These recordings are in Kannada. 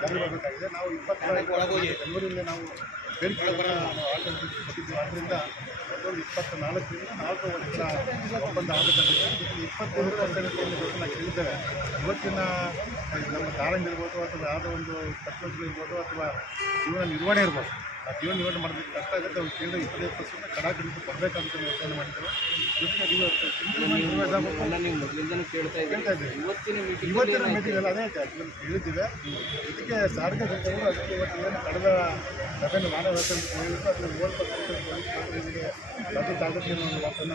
ಜಾರಿ ಮಾಡಬೇಕಾಗಿದೆ. ನಾವು 20 ಜನವರಿಯಿಂದ ನಾವು ಬೇಡಿಕೆ ಕೊಟ್ಟಿದ್ದೀವಿ. ಆದ್ದರಿಂದ ಮತ್ತೊಂದು 24ರಿಂದ 4 ವರ್ಷಗಳ ಒಪ್ಪಂದ ಆಗಬೇಕಾಗಿದೆ. 25% ನಾವು ಕೇಳಿದ್ದೇವೆ. ಇವತ್ತಿನ ನಮ್ಮ ಕಾರಂಜ್ ಇರ್ಬೋದು ಅಥವಾ ಯಾವುದೋ ಒಂದು ಕಟ್ಟಡಗಳು ಇರ್ಬೋದು ಅಥವಾ ಜೀವನ ನಿರ್ವಹಣೆ ಇರ್ಬೋದು, ಆ ಜೀವನ ನಿರ್ವಹಣೆ ಮಾಡೋದಕ್ಕೆ ಕಷ್ಟ ಆಗುತ್ತೆ. ಅವ್ರು ಕೇಳಿದ 25% ಕಡಾಖಂಡಿತ ಬರಬೇಕಂತ ಯೋಚನೆ ಮಾಡಿದ್ದೇವೆ. ಜೊತೆಗೆ ನೀವು ಮೊದಲಿಂದಲೂ ಕೇಳ್ತಾ ಇದ್ದೀವಿ. ಇವತ್ತಿನ ಮೀಟಿಂಗ್ ಎಲ್ಲ ಅದೇ ಹೇಳಿದ್ದೀವಿ. ಇದಕ್ಕೆ ಸಾರಿಗೆ ಸಚಿವರು ಅದಕ್ಕೆ ಇವತ್ತು ಏನು ಕಳೆದ ಸಭೆಯನ್ನು ಮಾಡಬೇಕು ಅಂತ ಹೇಳಿದ್ರು. ಅದನ್ನು 7% ಬಜೆಟ್ ಆಗುತ್ತೆ ಅನ್ನೋ ಒಂದು ಮಾತನ್ನು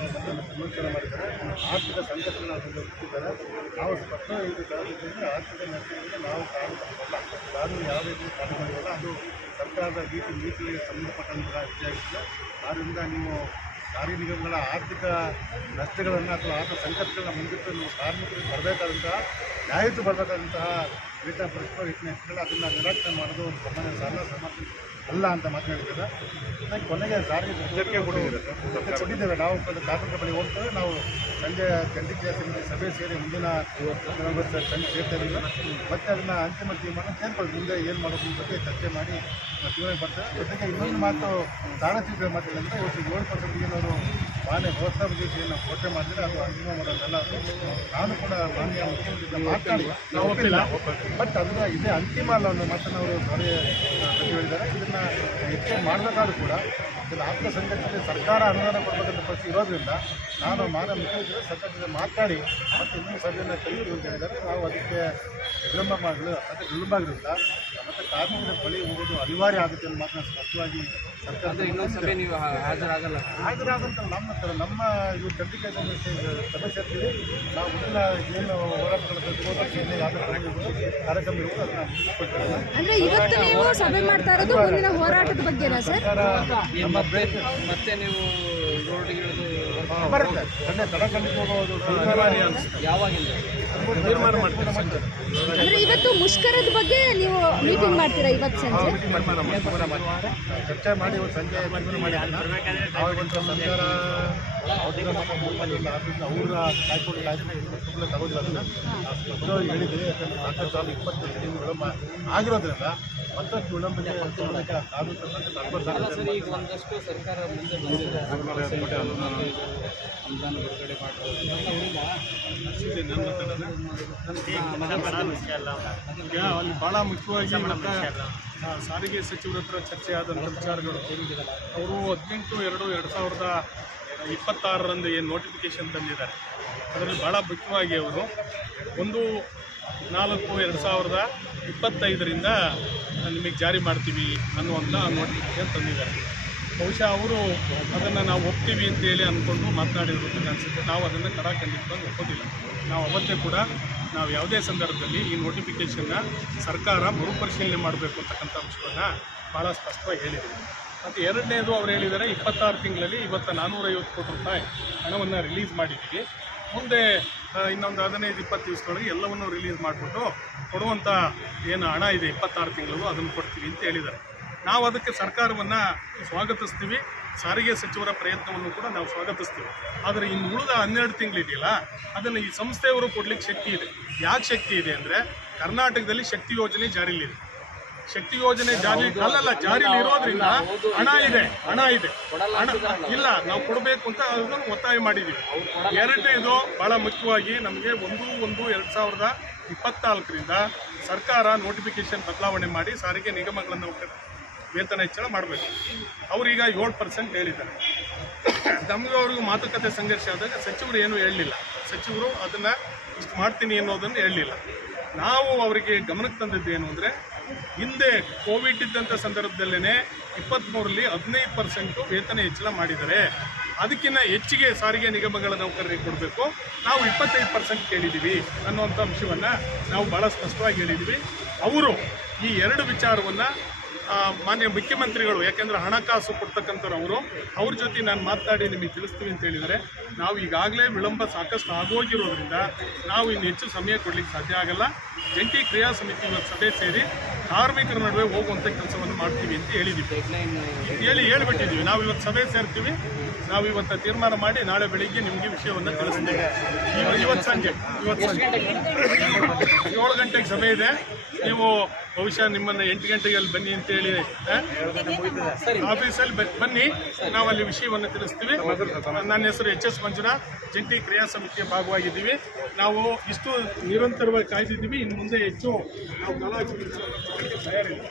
ವಿಮೋಚನೆ ಮಾಡಿದ್ದಾರೆ. ಆರ್ಥಿಕ ಸಂಕಟವನ್ನು ಅದನ್ನು ಬಿಟ್ಟಿದ್ದಾರೆ. ನಾವು ಸ್ಪಷ್ಟ ಇದು ಸಾಧಿಸಿದ್ರೆ ಆರ್ಥಿಕ ನಷ್ಟದಿಂದ ನಾವು ಕಾನೂನು ಯಾವ ರೀತಿ ಕಾನೂನು ಮಾಡಿರಲ್ಲ, ಅದು ಸರ್ಕಾರದ ನೀತಿಗೆ ಸಂಬಂಧಪಟ್ಟಂತಹ ವಿಷಯ ಆಗಿದೆ. ಆದ್ದರಿಂದ ನೀವು ಸಾರಿಗೆ ನಿಗಮಗಳ ಆರ್ಥಿಕ ನಷ್ಟಗಳನ್ನು ಅಥವಾ ಆರ್ಥಿಕ ಸಂಕಟಗಳನ್ನ ಮುಂದಿಟ್ಟು ನೀವು ಕಾರ್ಮಿಕರಿಗೆ ಬರಬೇಕಾದಂತಹ ನ್ಯಾಯಯುತ ಬರಬೇಕಾದಂತಹ ವೇತನ ಪರಿಷ್ಕೃತ ವೇತನ ಹೆಚ್ಚಳ ಅದನ್ನು ನಿರಾಕರಣೆ ಮಾಡೋದು ಒಂದು ಸಾಮಾನ್ಯ ಸಾಲ ಸಮರ್ಥನೆ ಅಲ್ಲ ಅಂತ ಮಾತನಾಡಿದ್ದಾರೆ. ಕೊನೆಗೆ ಸಾರಿಗೆ ಎಚ್ಚರಿಕೆ ಕೊಟ್ಟಿದ್ದೇವೆ. ನಾವು ಕಾರ್ಮಿಕರ ಬಳಿ ಹೋಗ್ತೇವೆ. ನಾವು ಸಂಜೆ ಖಂಡಿತ ಸಭೆ ಸೇರಿ ಮುಂದಿನ ಸಂಜೆ ಸೇರ್ತಾ ಇದ್ದೀವಿ. ಮತ್ತು ಅದನ್ನು ಅಂತಿಮ ತೀರ್ಮಾನ ಸೇರ್ಕೊಳ್ಳಿ. ಮುಂದೆ ಏನು ಮಾಡೋದ್ರ ಬಗ್ಗೆ ಚರ್ಚೆ ಮಾಡಿ ತೀರ್ಮಾನ ಬರ್ತೇವೆ. ಜೊತೆಗೆ ಇನ್ನೊಂದು ಮಾತು ತಾಣತೀರ್ಥ ಮಾತಾಡಿದ್ರೆ ಇವತ್ತು 7% ಏನವರು ಮಾನ್ಯ ವ್ಯವಸ್ಥಾ ಬಗ್ಗೆ ಏನು ಘೋಷಣೆ ಮಾಡಿದರೆ ಅದು ಅಂತಿಮ ಮಾಡೋದಲ್ಲ. ನಾನು ಕೂಡ ಮಾನ್ಯ ಮುಖ್ಯಮಂತ್ರಿಯಿಂದ ಮಾತನಾಡಿ ನಾವು ಒಪ್ಪಿಲ್ಲ, ಬಟ್ ಅದನ್ನು ಇದೇ ಅಂತಿಮ ಅಲ್ಲ ಅನ್ನೋ ಮಾತನ್ನು ಅವರು ಸಾರಿಗೆ ಸಚಿವರು ಹೇಳಿದ್ದಾರೆ. ಇದನ್ನು ಹೆಚ್ಚು ಮಾಡಬೇಕಾದ್ರೂ ಕೂಡ ಇದನ್ನು ಆರ್ಥಿಕ ಸಂಘಟನೆಗೆ ಸರ್ಕಾರ ಅನುದಾನ ಕೊಡಬೇಕಂತ ಪರಿಸ್ಥಿತಿ ಇರೋದ್ರಿಂದ ನಾನು ಮಾನ್ಯ ಮುಖ್ಯಮಂತ್ರಿ ಸರ್ಕಾರದ ಜೊತೆ ಮಾತನಾಡಿ ಮತ್ತು ಇನ್ನೊಂದು ಸಭೆಯನ್ನು ಕೈಗೊಳ್ಳಿ ಅಂತ ಹೇಳಿದ್ದಾರೆ. ನಾವು ಅದಕ್ಕೆ ವಿಳಂಬ ಆಗಿರೋದ್ರಿಂದ ಮತ್ತು ಕಾರ್ಮಿಕರ ಬಳಿ ಹೋಗೋದು ಅನಿವಾರ್ಯ ಆಗುತ್ತೆ ಅನ್ನೋ ಮಾತನ್ನು ಸ್ಪಷ್ಟವಾಗಿ ಸರ್ಕಾರದ ಇನ್ನೊಂದು ಸಭೆ ನೀವು ಹಾಜರಾಗಂತ ನಮ್ಮ ಇವು ಖಂಡಿತ ಸಭೆ ಸೇರ್ತೀವಿ. ನಾವು ಮುಂದಿನ ಏನು ಹೋರಾಟಗಳು ಯಾವುದೇ ಕಾರ್ಯಕ್ರಮ ಇರುವುದು ಅದನ್ನು ಮುಗಿಸ್ಕೊಳ್ತೇವೆ. ಅಂದ್ರೆ ಇವತ್ತು ನೀವು ಸಭೆ ಮಾಡ್ತಾ ಇರೋದು ಮುಂದಿನ ಹೋರಾಟದ ಬಗ್ಗೆನಾ ಸರ್? ಮತ್ತೆ ನೀವು ಬರುತ್ತೆ ತಡಖಂಡಿತ ಹೋಗೋದು ಯಾವಾಗಿಂದ ತೀರ್ಮಾನ ಮಾಡ್ತೀವಿ. ಅಂದ್ರೆ ಇವತ್ತು ಮುಷ್ಕರದ ಬಗ್ಗೆ ನೀವು ಮೀಟಿಂಗ್ ಮಾಡ್ತೀರಾ ಇವತ್ತು ಸಂಜೆ? ಚರ್ಚೆ ಮಾಡಿ ಇವತ್ತು ಸಂಜೆ ತೀರ್ಮಾನ ಮಾಡಿ ಆವಾಗಂತ ಸರ್ಕಾರ ಅವರ ಕಾಯ್ಕೊಂಡು ತಗೋದಿಲ್ಲ ಹೇಳಿದ್ವಿ. ಯಾಕಂದ್ರೆ ಸಾಕಷ್ಟು 20 ದಿನ ವಿಳಂಬ ಆಗಿರೋದ್ರಿಂದ ಮತ್ತಷ್ಟು ವಿಳಂಬಕ್ಕೆ ಸರಿ. ಈಗ ಒಂದಷ್ಟು ಸರ್ಕಾರ ಮುಂದೆ ಅನುದಾನ ಬಿಡುಗಡೆ ಈಗ ಅಲ್ಲಿ ಭಾಳ ಮುಖ್ಯವಾಗಿ ಸಾರಿಗೆ ಸಚಿವರ ಹತ್ರ ಚರ್ಚೆ ಆದಂಥ ವಿಚಾರಗಳು ಅವರು 18/2/2026 ಏನು ನೋಟಿಫಿಕೇಶನ್ ತಂದಿದ್ದಾರೆ ಅದರಲ್ಲಿ ಭಾಳ ಮುಖ್ಯವಾಗಿ ಅವರು 1/4/2025 ನಿಮಗೆ ಜಾರಿ ಮಾಡ್ತೀವಿ ಅನ್ನುವಂಥ ನೋಟಿಫಿಕೇಶನ್ ತಂದಿದ್ದಾರೆ. ಬಹುಶಃ ಅವರು ಅದನ್ನು ನಾವು ಒಪ್ತೀವಿ ಅಂತೇಳಿ ಅಂದ್ಕೊಂಡು ಮಾತನಾಡಿರೋದಕ್ಕೆ ಅನಿಸುತ್ತೆ. ನಾವು ಅದನ್ನು ಕಡಾಖಂಡಿತವಾಗಿ ಒಪ್ಪೋದಿಲ್ಲ. ನಾವು ಅವತ್ತೇ ಕೂಡ ನಾವು ಯಾವುದೇ ಸಂದರ್ಭದಲ್ಲಿ ಈ ನೋಟಿಫಿಕೇಷನ್ನ ಸರ್ಕಾರ ಮರುಪರಿಶೀಲನೆ ಮಾಡಬೇಕು ಅಂತಕ್ಕಂಥ ವಿಷಯವನ್ನು ಭಾಳ ಸ್ಪಷ್ಟವಾಗಿ ಹೇಳಿದ್ದೀವಿ. ಮತ್ತು ಎರಡನೇದು ಅವ್ರು ಹೇಳಿದ್ದಾರೆ 26 ತಿಂಗಳಲ್ಲಿ ಇವತ್ತು 450 ಕೋಟಿ ರೂಪಾಯಿ ಹಣವನ್ನು ರಿಲೀಸ್ ಮಾಡಿದ್ದೀವಿ. ಮುಂದೆ ಇನ್ನೊಂದು 15-20 ದಿವಸದೊಳಗೆ ಎಲ್ಲವನ್ನೂ ರಿಲೀಸ್ ಮಾಡಿಬಿಟ್ಟು ಕೊಡುವಂಥ ಏನು ಹಣ ಇದೆ 26 ತಿಂಗಳು ಅದನ್ನು ಕೊಡ್ತೀವಿ ಅಂತ ಹೇಳಿದ್ದಾರೆ. ನಾವು ಅದಕ್ಕೆ ಸರ್ಕಾರವನ್ನು ಸ್ವಾಗತಿಸ್ತೀವಿ. ಸಾರಿಗೆ ಸಚಿವರ ಪ್ರಯತ್ನವನ್ನು ಕೂಡ ನಾವು ಸ್ವಾಗತಿಸ್ತೀವಿ. ಆದರೆ ಇನ್ನು ಉಳಿದ 12 ತಿಂಗಳಿದೆಯಲ್ಲ ಅದನ್ನು ಈ ಸಂಸ್ಥೆಯವರು ಕೊಡಲಿಕ್ಕೆ ಶಕ್ತಿ ಇದೆ. ಯಾಕೆ ಶಕ್ತಿ ಇದೆ ಅಂದರೆ ಕರ್ನಾಟಕದಲ್ಲಿ ಶಕ್ತಿ ಯೋಜನೆ ಜಾರಿಯಲ್ಲಿದೆ. ಶಕ್ತಿ ಯೋಜನೆ ಜಾರಿಯಲ್ಲಿ ಇರೋದ್ರಿಂದ ಹಣ ಇದೆ ಇಲ್ಲ ನಾವು ಕೊಡಬೇಕು ಅಂತ ಅದನ್ನು ಒತ್ತಾಯ ಮಾಡಿದ್ದೀವಿ. ಎರಡನೇದು ಭಾಳ ಮುಖ್ಯವಾಗಿ ನಮಗೆ 1/1/2024 ಸರ್ಕಾರ ನೋಟಿಫಿಕೇಶನ್ ಬದಲಾವಣೆ ಮಾಡಿ ಸಾರಿಗೆ ನಿಗಮಗಳನ್ನು ವೇತನ ಹೆಚ್ಚಳ ಮಾಡಬೇಕು. ಅವರೀಗ 7% ಹೇಳಿದ್ದಾರೆ. ನಮಗೆ ಅವ್ರಿಗೂ ಮಾತುಕತೆ ಸಂಘರ್ಷ ಆದಾಗ ಸಚಿವರು ಏನೂ ಹೇಳಲಿಲ್ಲ. ಸಚಿವರು ಅದನ್ನು ಇಷ್ಟು ಮಾಡ್ತೀನಿ ಅನ್ನೋದನ್ನು ಹೇಳಲಿಲ್ಲ. ನಾವು ಅವರಿಗೆ ಗಮನಕ್ಕೆ ತಂದಿದ್ದು ಏನು ಅಂದರೆ ಹಿಂದೆ ಕೋವಿಡ್ ಇದ್ದಂಥ ಸಂದರ್ಭದಲ್ಲೇ 23ರಲ್ಲಿ 15% ವೇತನ ಹೆಚ್ಚಳ ಮಾಡಿದ್ದಾರೆ. ಅದಕ್ಕಿಂತ ಹೆಚ್ಚಿಗೆ ಸಾರಿಗೆ ನಿಗಮಗಳ ನೌಕರರಿಗೆ ಕೊಡಬೇಕು. ನಾವು 25% ಕೇಳಿದ್ದೀವಿ ಅನ್ನುವಂಥ ಅಂಶವನ್ನು ನಾವು ಭಾಳ ಸ್ಪಷ್ಟವಾಗಿ ಹೇಳಿದ್ವಿ. ಅವರು ಈ ಎರಡು ವಿಚಾರವನ್ನು ಮಾನ್ಯ ಮುಖ್ಯಮಂತ್ರಿಗಳು, ಯಾಕೆಂದರೆ ಹಣಕಾಸು ಕೊಡ್ತಕ್ಕಂಥವ್ರು ಅವ್ರ ಜೊತೆ ನಾನು ಮಾತನಾಡಿ ನಿಮಗೆ ತಿಳಿಸ್ತೀವಿ ಅಂತ ಹೇಳಿದರೆ, ನಾವು ಈಗಾಗಲೇ ವಿಳಂಬ ಸಾಕಷ್ಟು ಆಗೋಗಿರೋದ್ರಿಂದ ನಾವು ಇನ್ನು ಹೆಚ್ಚು ಸಮಯ ಕೊಡಲಿಕ್ಕೆ ಸಾಧ್ಯ ಆಗಲ್ಲ. ಜಂಟಿ ಕ್ರಿಯಾ ಸಮಿತಿ ಇವತ್ತು ಸಭೆ ಸೇರಿ ಕಾರ್ಮಿಕರ ನಡುವೆ ಹೋಗುವಂಥ ಕೆಲಸವನ್ನು ಮಾಡ್ತೀವಿ ಅಂತ ಹೇಳಿದ್ದೀವಿ, ಹೇಳ್ಬಿಟ್ಟಿದ್ದೀವಿ. ನಾವು ಇವತ್ತು ಸಭೆ ಸೇರ್ತೀವಿ, ನಾವು ಇವತ್ತು ತೀರ್ಮಾನ ಮಾಡಿ ನಾಳೆ ಬೆಳಿಗ್ಗೆ ನಿಮಗೆ ವಿಷಯವನ್ನು ತಿಳಿಸ್ತೀವಿ. ಇವತ್ತು ಸಂಜೆ 7 ಗಂಟೆಗೆ ಸಭೆ ಇದೆ. ನೀವು ಬಹುಶಃ ನಿಮ್ಮನ್ನು 8 ಗಂಟೆಗೆ ಅಲ್ಲಿ ಬನ್ನಿ ಅಂತೇಳಿ ಆಫೀಸಲ್ಲಿ ಬನ್ನಿ, ನಾವು ಅಲ್ಲಿ ವಿಷಯವನ್ನು ತಿಳಿಸ್ತೀವಿ. ನನ್ನ ಹೆಸರು HS ಮಂಜುನಾಥ್, ಜಂಟಿ ಕ್ರಿಯಾ ಸಮಿತಿಯ ಭಾಗವಾಗಿದ್ದೀವಿ. ನಾವು ಇಷ್ಟು ನಿರಂತರವಾಗಿ ಕಾಯ್ದಿದ್ದೀವಿ. ಇನ್ನು ಮುಂದೆ ಹೆಚ್ಚು ನಾವು ತಯಾರಿಲ್ಲ.